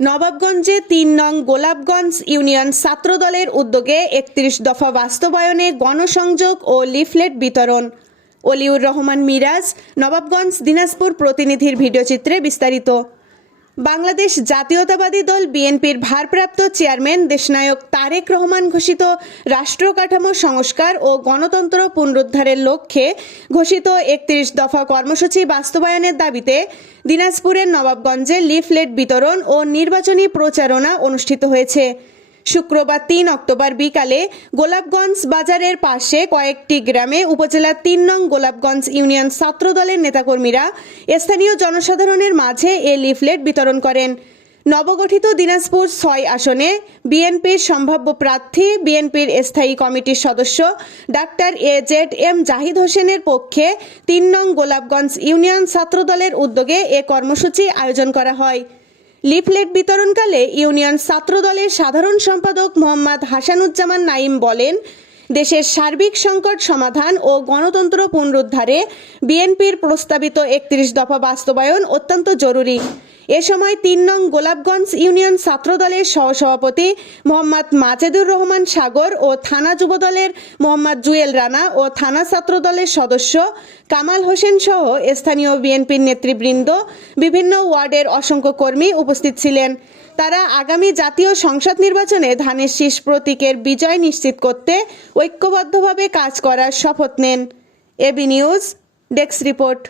নবাবগঞ্জে তিন নং গোলাপগঞ্জ ইউনিয়ন ছাত্রদলের উদ্যোগে একত্রিশ দফা বাস্তবায়নে গণসংযোগ ও লিফলেট বিতরণ। অলিউর রহমান মিরাজ, নবাবগঞ্জ দিনাজপুর প্রতিনিধির ভিডিওচিত্রে বিস্তারিত। বাংলাদেশ জাতীয়তাবাদী দল বিএনপির ভারপ্রাপ্ত চেয়ারম্যান দেশনায়ক তারেক রহমান ঘোষিত রাষ্ট্র কাঠামো সংস্কার ও গণতন্ত্র পুনরুদ্ধারের লক্ষ্যে ঘোষিত একত্রিশ দফা কর্মসূচি বাস্তবায়নের দাবিতে দিনাজপুরের নবাবগঞ্জে লিফলেট বিতরণ ও নির্বাচনী প্রচারণা অনুষ্ঠিত হয়েছে। শুক্রবার তিন অক্টোবর বিকালে গোলাপগঞ্জ বাজারের পাশে কয়েকটি গ্রামে উপজেলার তিন নং গোলাপগঞ্জ ইউনিয়ন ছাত্রদলের নেতাকর্মীরা স্থানীয় জনসাধারণের মাঝে এ লিফলেট বিতরণ করেন। নবগঠিত দিনাজপুর ছয় আসনে বিএনপির সম্ভাব্য প্রার্থী, বিএনপির স্থায়ী কমিটির সদস্য doctor A Z M Zahid হোসেনের পক্ষে তিন নং গোলাপগঞ্জ ইউনিয়ন ছাত্রদলের উদ্যোগে এ কর্মসূচি আয়োজন করা হয়। লিফলেট বিতরণকালে ইউনিয়ন ছাত্র দলের সাধারণ সম্পাদক মোহাম্মদ হাসানুজ্জামান নাইম বলেন, দেশের সার্বিক সংকট সমাধান ও গণতন্ত্র পুনরুদ্ধারে বিএনপির প্রস্তাবিত একত্রিশ দফা বাস্তবায়ন অত্যন্ত জরুরি। এ সময় তিন নং গোলাপগঞ্জ ইউনিয়ন ছাত্রদলের সহসভাপতি মোহাম্মদ মাজেদুর রহমান সাগর ও থানা যুবদলের মোহাম্মদ জুয়েল রানা ও থানা ছাত্রদলের সদস্য কামাল হোসেন সহ স্থানীয় বিএনপির নেতৃবৃন্দ, বিভিন্ন ওয়ার্ডের অসংখ্য কর্মী উপস্থিত ছিলেন। তারা আগামী জাতীয় সংসদ নির্বাচনে ধানের শীষ প্রতীকের বিজয় নিশ্চিত করতে ঐক্যবদ্ধভাবে কাজ করার শপথ নেন। AB news, desk report.